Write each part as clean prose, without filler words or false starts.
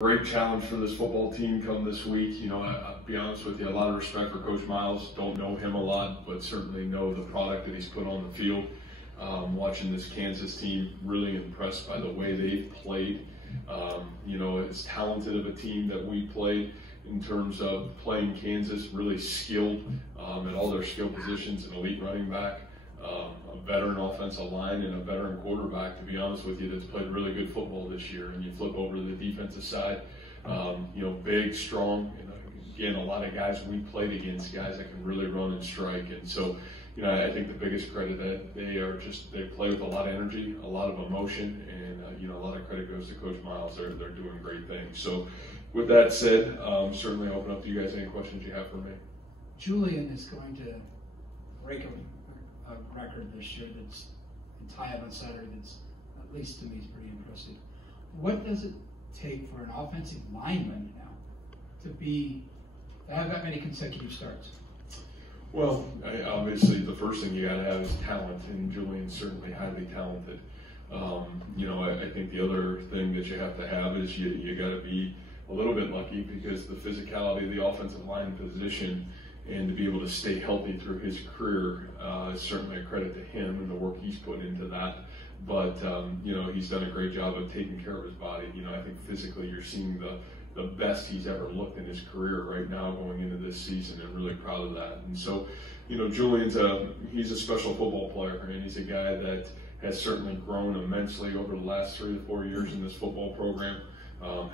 Great challenge for this football team come this week. You know, I'll be honest with you, a lot of respect for Coach Miles. Don't know him a lot, but certainly know the product that he's put on the field. Watching this Kansas team, really impressed by the way they've played. You know, as talented of a team that we played in terms of playing Kansas, really skilled at all their skill positions, an elite running back, a veteran offensive line, and a veteran quarterback, to be honest with you, that's played really good football this year. And you flip over to the defensive side, you know, big, strong, and again, a lot of guys we played against, guys that can really run and strike. And so, you know, I think the biggest credit that they play with a lot of energy, a lot of emotion, and, you know, a lot of credit goes to Coach Miles. They're doing great things. So with that said, certainly open up to you guys any questions you have for me. Julian is going to break a record this year that's in tie on Saturday that's, at least to me, is pretty impressive. What does it take for an offensive lineman now to have that many consecutive starts? Well, obviously the first thing you got to have is talent, and Julian's certainly highly talented. You know, I think the other thing that you have to have is you got to be a little bit lucky, because the physicality of the offensive line position and to be able to stay healthy through his career is certainly a credit to him and the work he's put into that. But, you know, he's done a great job of taking care of his body. You know, I think physically you're seeing the best he's ever looked in his career right now going into this season, and really proud of that. And so, you know, Julian's he's a special football player, and he's a guy that has certainly grown immensely over the last 3 to 4 years in this football program.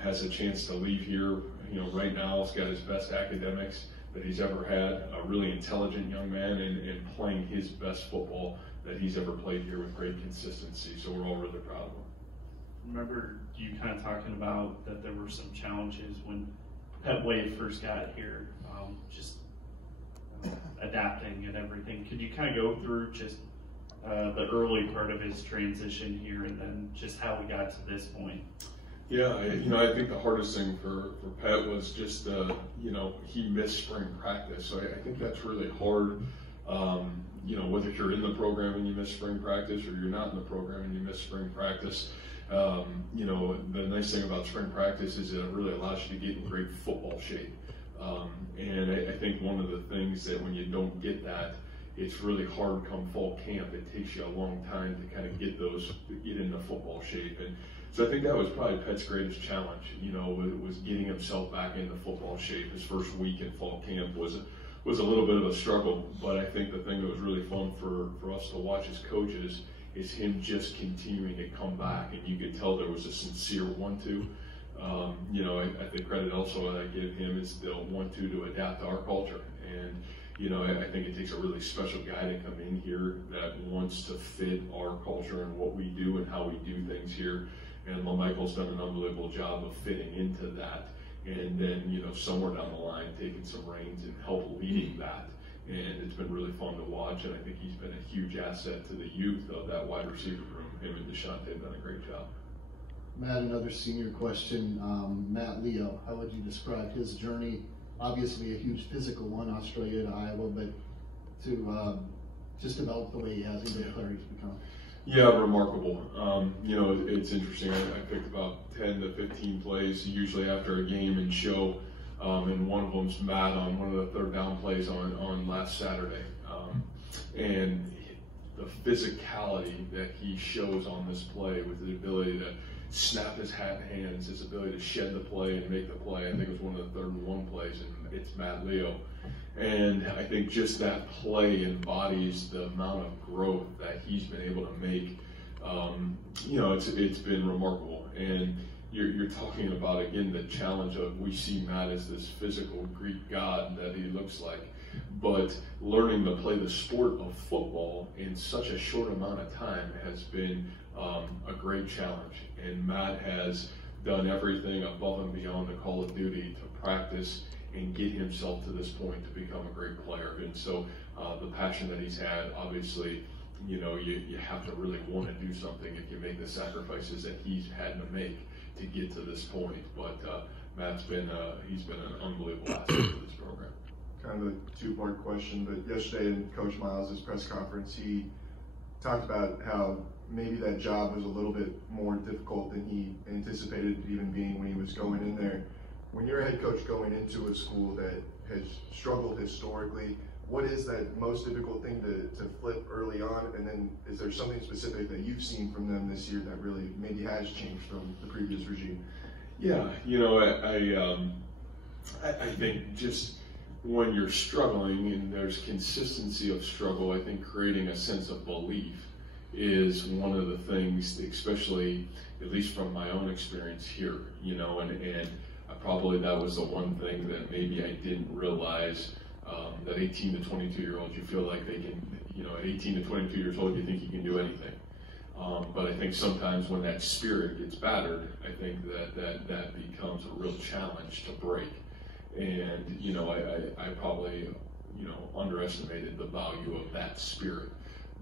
Has a chance to leave here, you know, right now. He's got his best academics that he's ever had, a really intelligent young man, and playing his best football that he's ever played here with great consistency. So we're all really proud of him. Remember you kind of talking about that there were some challenges when Pet Wade first got here, just adapting and everything. Could you kind of go through just the early part of his transition here, and then just how we got to this point? Yeah, you know, I think the hardest thing for Pat was just, you know, he missed spring practice. So I think that's really hard. You know, whether you're in the program and you miss spring practice, or you're not in the program and you miss spring practice. You know, the nice thing about spring practice is that it really allows you to get in great football shape. And I think one of the things that when you don't get that, it's really hard come fall camp. It takes you a long time to kind of get into football shape. And so I think that was probably Pet's greatest challenge, you know, was getting himself back into football shape. His first week in fall camp was a little bit of a struggle, but I think the thing that was really fun for us to watch as coaches is him just continuing to come back, and you could tell there was a sincere want-to. You know, I think credit also that I give him is the want-to adapt to our culture. And you know, I think it takes a really special guy to come in here that wants to fit our culture and what we do and how we do things here. And Michael's done an unbelievable job of fitting into that. And then, you know, somewhere down the line, taking some reins and help leading that. And it's been really fun to watch. And I think he's been a huge asset to the youth of that wide receiver room. Him and Deshaunte have done a great job. Matt, another senior question. Matt Leo, how would you describe his journey? Obviously a huge physical one, Australia to Iowa, but to just develop the way he has, and the player he's become. Yeah, remarkable. You know, it's interesting. I picked about 10 to 15 plays, usually after a game and show, and one of them's Matt on one of the third down plays on last Saturday. And the physicality that he shows on this play, with the ability to snap his hat in hands, his ability to shed the play and make the play. I think it was one of the 3rd and 1 plays, and it's Matt Leo. And I think just that play embodies the amount of growth that he's been able to make. You know, it's been remarkable. And you're talking about, again, the challenge of, we see Matt as this physical Greek god that he looks like, but learning to play the sport of football in such a short amount of time has been a great challenge. And Matt has done everything above and beyond the call of duty to practice and get himself to this point to become a great player. And so the passion that he's had, obviously, you know, you have to really want to do something if you make the sacrifices that he's had to make to get to this point. But Matt's been he's been an unbelievable asset to this program. Kind of a two-part question, but yesterday in Coach Miles' press conference, he talked about how maybe that job was a little bit more difficult than he anticipated even being when he was going in there. When you're a head coach going into a school that has struggled historically, what is that most difficult thing to flip early on? And then is there something specific that you've seen from them this year that really maybe has changed from the previous regime? Yeah, I think just when you're struggling and there's consistency of struggle, I think creating a sense of belief is one of the things, especially at least from my own experience here, and probably that was the one thing that maybe I didn't realize, that 18 to 22 year olds, you feel like they can, at 18 to 22 years old, you think you can do anything. But I think sometimes when that spirit gets battered, I think that becomes a real challenge to break. And, I probably, underestimated the value of that spirit.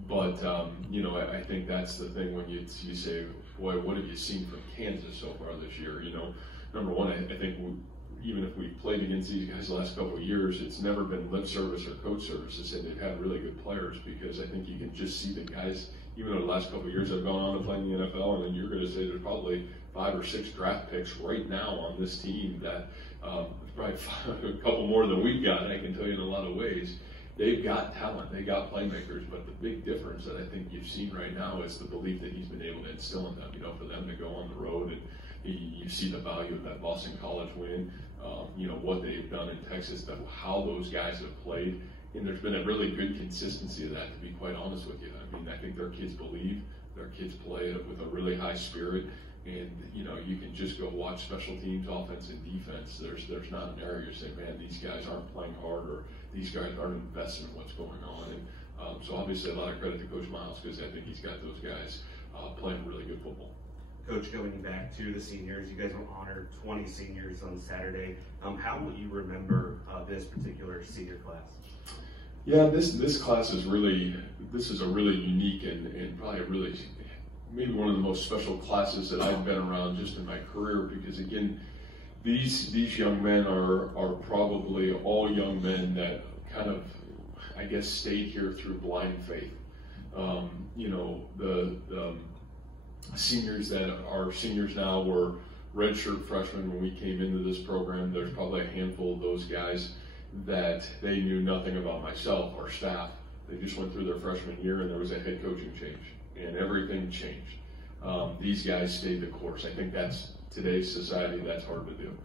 But, I think that's the thing when you say, boy, what have you seen from Kansas so far this year? Number one, I think even if we played against these guys the last couple of years, it's never been lip service or coach service to say they've had really good players, because I think you can just see the guys, even over the last couple of years, have gone on to play in the NFL, and then you're going to say there's probably 5 or 6 draft picks right now on this team that probably a couple more than we've got, I can tell you in a lot of ways. They've got talent, they got playmakers, but the big difference that I think you've seen right now is the belief that he's been able to instill in them, for them to go on the road, and you see the value of that Boston College win, what they've done in Texas, how those guys have played, and there's been a really good consistency of that, to be quite honest with you. I mean, I think their kids believe, their kids play with a really high spirit, and you can just go watch special teams, offense and defense. There's not an area you say, man, these guys aren't playing hard, or these guys aren't invested in what's going on. And so obviously a lot of credit to Coach Miles, because I think he's got those guys playing really good football. Coach, going back to the seniors, you guys will honor 20 seniors on Saturday. How will you remember this particular senior class? Yeah, this class is really, this is a really unique and probably a really, maybe one of the most special classes that I've been around just in my career, because again, these young men are probably all young men that kind of, I guess, stayed here through blind faith. The seniors that are seniors now were redshirt freshmen when we came into this program. There's probably a handful of those guys that they knew nothing about myself or staff. They just went through their freshman year and there was a head coaching change and everything changed. These guys stayed the course. I think that's today's society, that's hard to do.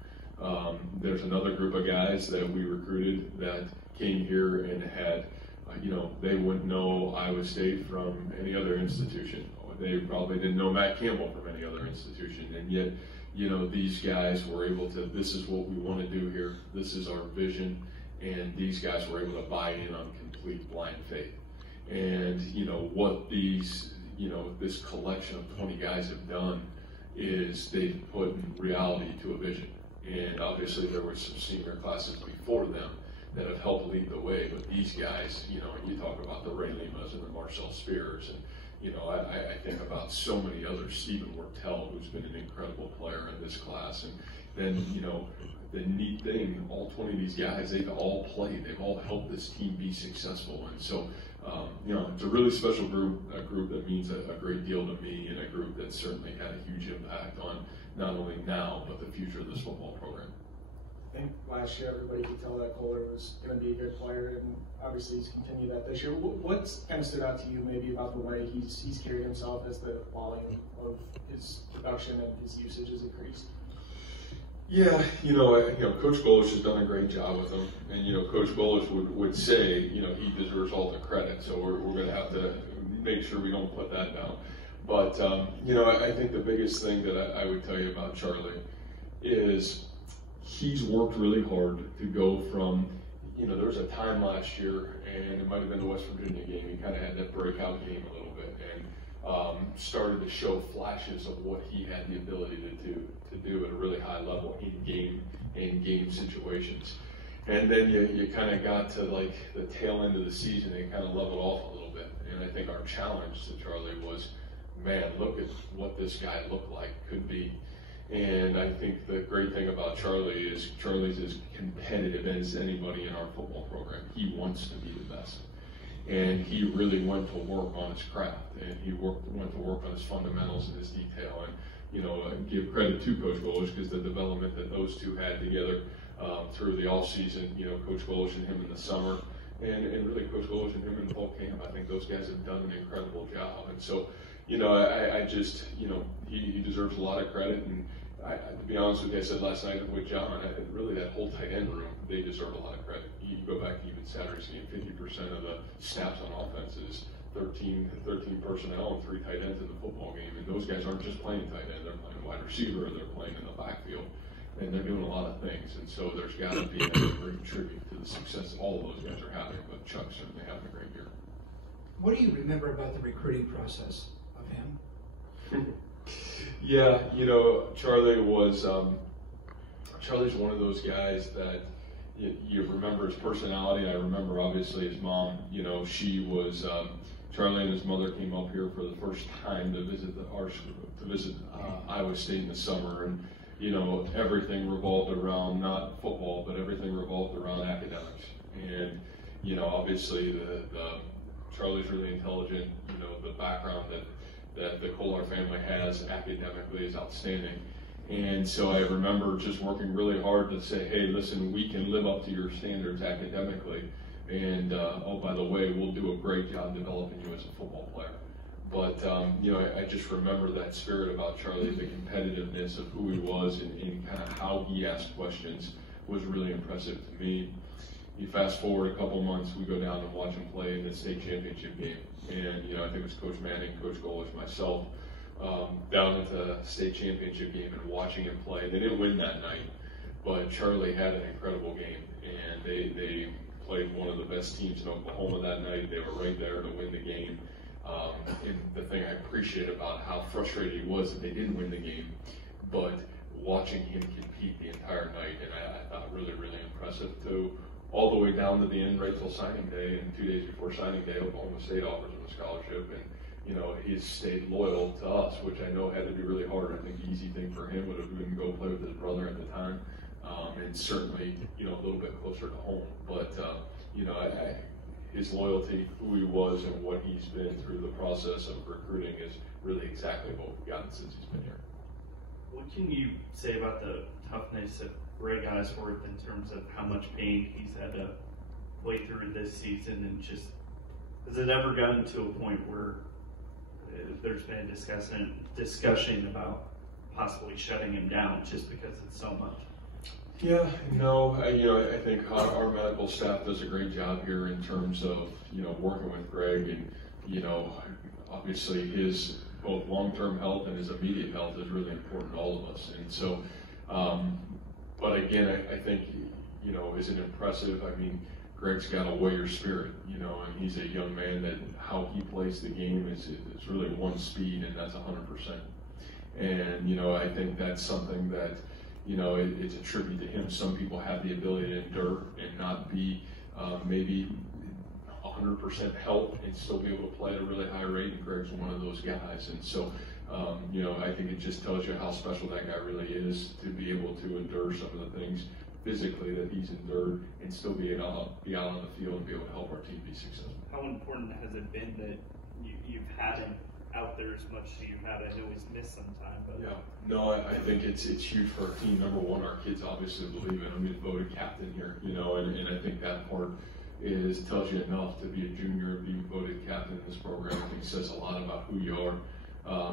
There's another group of guys that we recruited that came here and had, they wouldn't know Iowa State from any other institution. They probably didn't know Matt Campbell from any other institution, and yet, these guys were able to, this is what we want to do here, this is our vision, and these guys were able to buy in on complete blind faith. And, what these, this collection of 20 guys have done is they've put in reality to a vision. And obviously there were some senior classes before them that have helped lead the way, but these guys, you talk about the Ray Limas and the Marcel Spears, and I think about so many others, Stephen Wortell, who's been an incredible player in this class. And then, the neat thing, all 20 of these guys, they've all played. They've all helped this team be successful. And so, it's a really special group, a group that means a great deal to me, and a group that certainly had a huge impact on not only now, but the future of this football program. I think last year everybody could tell that Kohler was going to be a good player, and obviously he's continued that this year. What's kind of stood out to you maybe about the way he's carried himself as the volume of his production and his usage has increased? Yeah, Coach Golish has done a great job with him, and Coach Golish would say, he deserves all the credit. So we're going to have to make sure we don't put that down. But I think the biggest thing that I would tell you about Charlie is he's worked really hard to go from, there was a time last year, and it might have been the West Virginia game, he kind of had that breakout game a little bit, and started to show flashes of what he had the ability to do at a really high level in game situations. And then you kind of got to like the tail end of the season and kind of leveled off a little bit. And I think our challenge to Charlie was, man, look at what this guy looked like, could be. And I think the great thing about Charlie is Charlie's as competitive as anybody in our football program. He wants to be the best. and he really went to work on his craft, and he went to work on his fundamentals and his detail. And give credit to Coach Golish, because the development that those two had together through the off season, Coach Golish and him in the summer, and really Coach Golish and him in fall camp. I think those guys have done an incredible job. And so, I just, he deserves a lot of credit. And to be honest with you, I said last night with John, really that whole tight end room, they deserve a lot of credit. You go back to even Saturday's game, 50% of the snaps on offense is 13 personnel and 3 tight ends in the football game. And those guys aren't just playing tight end, they're playing wide receiver, they're playing in the backfield, and they're doing a lot of things. And so there's got to be a great tribute to the success all of those guys are having, but Chuck certainly having a great year. What do you remember about the recruiting process of him? Yeah, Charlie's one of those guys that you remember his personality. I remember obviously his mom. She was Charlie and his mother came up here for the first time to visit Iowa State in the summer, and everything revolved around not football, but everything revolved around academics. And obviously the Charlie's really intelligent. The background that the Kolar family has academically is outstanding. And so I remember just working really hard to say, hey, listen, we can live up to your standards academically. And, oh, by the way, we'll do a great job developing you as a football player. But, I just remember that spirit about Charlie, the competitiveness of who he was and kind of how he asked questions was really impressive to me. You fast forward a couple months, we go down and watch him play in the state championship game. And, I think it was Coach Manning, Coach Golish, myself, down at the state championship game and watching him play. They didn't win that night, but Charlie had an incredible game, and they played one of the best teams in Oklahoma that night. They were right there to win the game. And the thing I appreciate about how frustrated he was that they didn't win the game, but watching him compete the entire night, and I thought really, really impressive too. All the way down to the end, right till signing day, and 2 days before signing day, Oklahoma State offers him a scholarship, and he's stayed loyal to us, which I know had to be really hard. I think the easy thing for him would have been to go play with his brother at the time, and certainly, a little bit closer to home. But, his loyalty, who he was, and what he's been through the process of recruiting is really exactly what we've gotten since he's been here. What can you say about the toughness of Greg Osworth in terms of how much pain he's had to play through this season, and just has it ever gotten to a point where there's been discussion about possibly shutting him down just because it's so much? Yeah, no, I think our medical staff does a great job here in terms of, working with Greg, and, obviously his both long-term health and his immediate health is really important to all of us. And so, but again, I think, is it impressive? I mean, Greg's got a warrior spirit, and he's a young man that how he plays the game is really one speed, and that's 100%. And, I think that's something that, it's a tribute to him. Some people have the ability to endure and not be maybe 100% health and still be able to play at a really high rate, and Greg's one of those guys. And so, I think it just tells you how special that guy really is to be able to endure some of the things physically that he's endured and still be out on the field and be able to help our team be successful. How important has it been that you've had him out there as much as you've had? I know he's missed some time, but yeah, no, I think it's huge for our team. Number one, our kids obviously believe in him. He's voted captain here, and I think that part tells you enough to be a junior and being voted captain in this program. I think says a lot about who you are.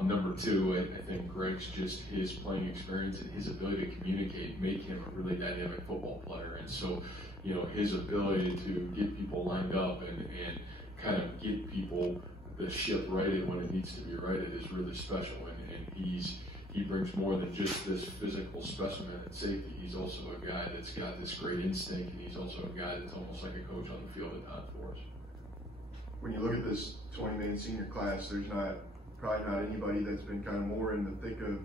Number two, I think Greg's just his playing experience and his ability to communicate make him a really dynamic football player. And so, his ability to get people lined up and kind of get people the ship righted when it needs to be righted is really special. And he brings more than just this physical specimen at safety. He's also a guy that's got this great instinct, and he's also a guy that's almost like a coach on the field at times for us. When you look at this 20-man senior class, there's probably not anybody that's been kind of more in the thick of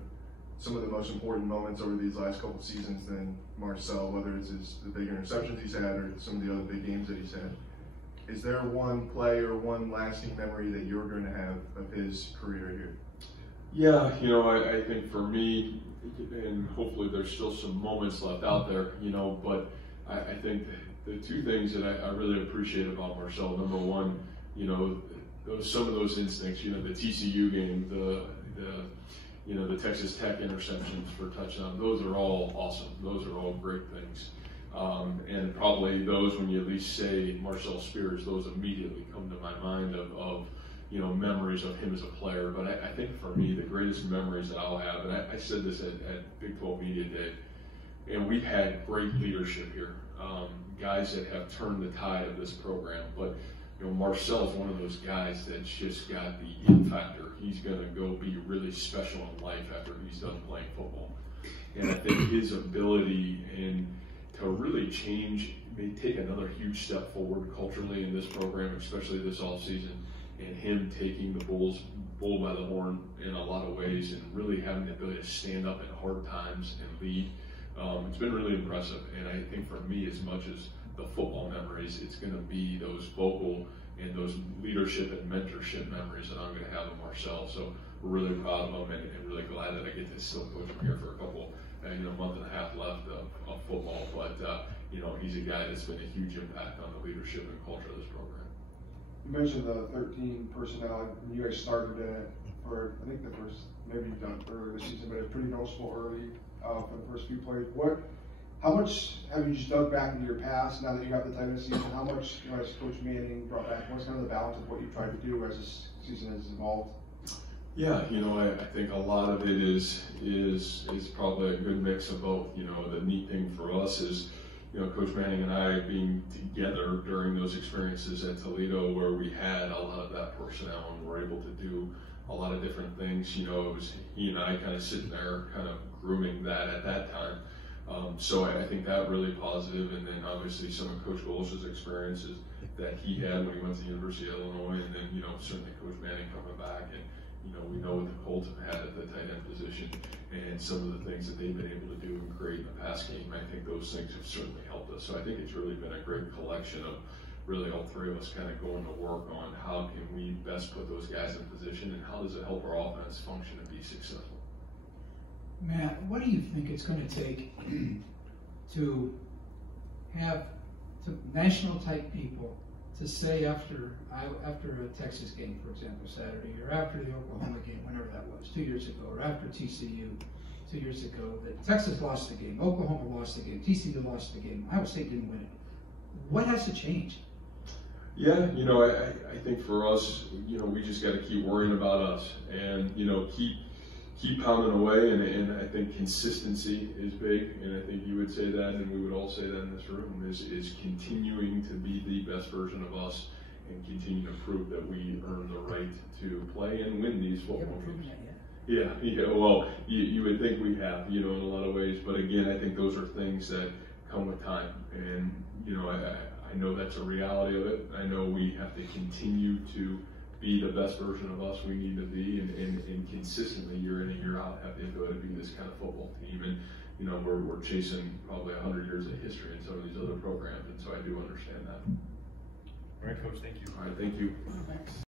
some of the most important moments over these last couple seasons than Marcel, whether it's the big interceptions he's had or some of the other big games that he's had. Is there one play or one lasting memory that you're going to have of his career here? Yeah, I think for me, and hopefully there's still some moments left out there, but I think the two things that I really appreciate about Marcel, number one, some of those instincts, the TCU game, the Texas Tech interceptions for touchdown, those are all awesome. Those are all great things. And probably those, when you at least say Marcel Spears, those immediately come to my mind of memories of him as a player. But I think for me, the greatest memories that I'll have, and I said this at Big 12 Media Day, and we've had great leadership here, guys that have turned the tide of this program. But Marcel's one of those guys that's just got the it factor. He's going to go be really special in life after he's done playing football. And I think his ability to really change, may take another huge step forward culturally in this program, especially this offseason, and him taking the bull by the horn in a lot of ways and really having the ability to stand up in hard times and lead. It's been really impressive. And I think for me, as much as the football memories, it's going to be those vocal and those leadership and mentorship memories that I'm going to have of Marcel. So we're really proud of him and really glad that I get to still coach him here for a couple, month and a half left of football. But, he's a guy that's been a huge impact on the leadership and culture of this program. You mentioned the 13 personnel, and you guys started in it for, I think maybe you've done it earlier this season, but it's pretty noticeable early for the first few plays. How much have you just dug back into your past now that you got the tight end season? How much, as Coach Manning brought back, what's kind of the balance of what you've tried to do as this season has evolved? Yeah, I think a lot of it is probably a good mix of both. The neat thing for us is, Coach Manning and I being together during those experiences at Toledo where we had a lot of that personnel and were able to do a lot of different things. It was he and I kind of sitting there kind of grooming that at that time. So I think that really positive, and then obviously some of Coach Golish's experiences that he had when he went to the University of Illinois, and then certainly Coach Manning coming back, and we know what the Colts have had at the tight end position, and some of the things that they've been able to do and create in the pass game. I think those things have certainly helped us. So I think it's really been a great collection of really all three of us kind of going to work on how can we best put those guys in position, and how does it help our offense function and be successful. Matt, what do you think it's going to take to have national type people to say after a Texas game, for example, Saturday, or after the Oklahoma game, whenever that was, 2 years ago, or after TCU 2 years ago, that Texas lost the game, Oklahoma lost the game, TCU lost the game, Iowa State didn't win it? What has to change? Yeah, I think for us, we just got to keep worrying about us, and keep pounding away, and I think consistency is big, and I think you would say that, and we would all say that in this room, is continuing to be the best version of us and continue to prove that we earn the right to play and win these football games. Yeah, well, you would think we have, in a lot of ways, but again, I think those are things that come with time, and, I know that's a reality of it. I know we have to continue to be the best version of us we need to be, and consistently year in and year out have the ability to be this kind of football team. And we're chasing probably 100 years of history in some of these other programs, and so I do understand that. All right, Coach, thank you. All right, thank you. Thanks.